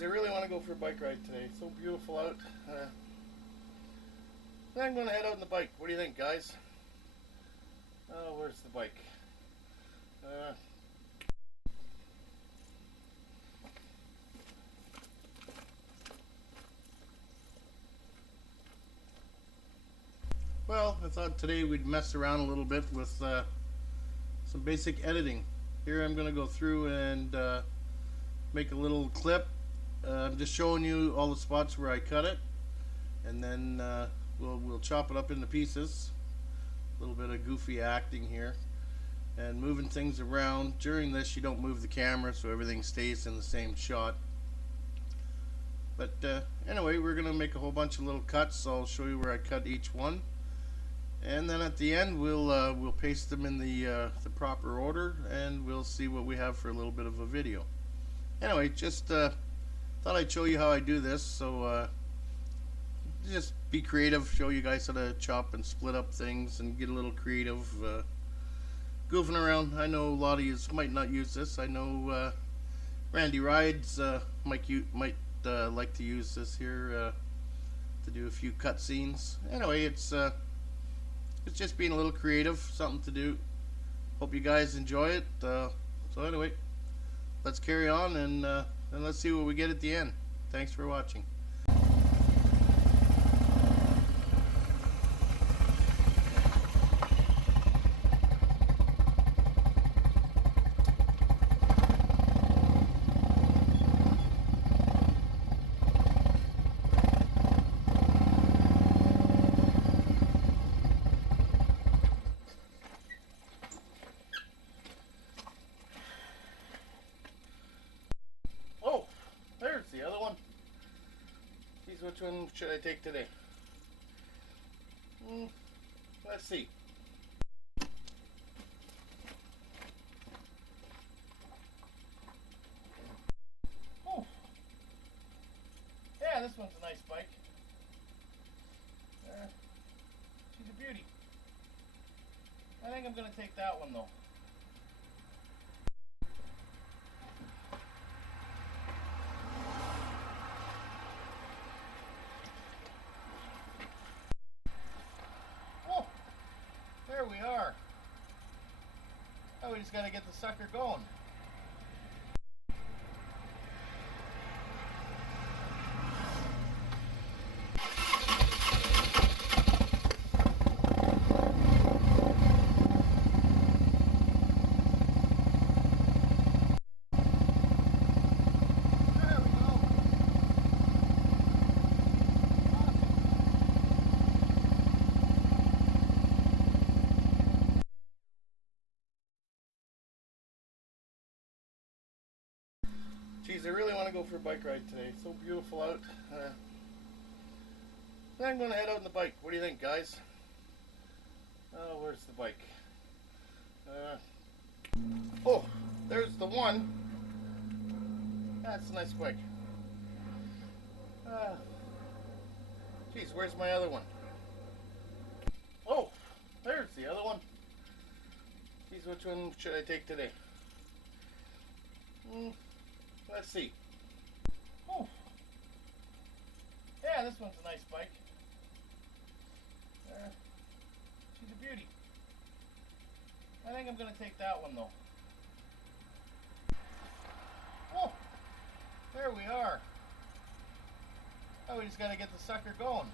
Geez, I really want to go for a bike ride today. It's so beautiful out. I'm going to head out on the bike. What do you think, guys? Oh, where's the bike? Well, I thought today we'd mess around a little bit with some basic editing. Here I'm going to go through and make a little clip. I'm just showing you all the spots where I cut it, and then we'll chop it up into pieces. A little bit of goofy acting here and moving things around. During this you don't move the camera, so everything stays in the same shot. But anyway, we're gonna make a whole bunch of little cuts, so I'll show you where I cut each one, and then at the end we'll paste them in the proper order, and we'll see what we have for a little bit of a video. Anyway, just thought I'd show you how I do this, so just be creative, show you guys how to chop and split up things and get a little creative, goofing around. I know a lot of you might not use this. I know Randy Rides might like to use this here to do a few cut scenes. Anyway, it's just being a little creative, something to do. Hope you guys enjoy it. So anyway, let's carry on and let's see what we get at the end. Thanks for watching. Oh, there's the other one. Geez, which one should I take today? Let's see. Oh, yeah, this one's a nice bike. She's a beauty. I think I'm going to take that one though. Oh, there we are. Now we just got to get the sucker going. Geez, I really want to go for a bike ride today. It's so beautiful out. I'm going to head out on the bike. What do you think, guys? Oh, where's the bike? Oh, there's the one. That's a nice bike. Geez, where's my other one? Oh, there's the other one. Geez, which one should I take today? Let's see. Oh, yeah, this one's a nice bike. She's a beauty. I think I'm going to take that one though. Oh, there we are. Now we just got to get the sucker going.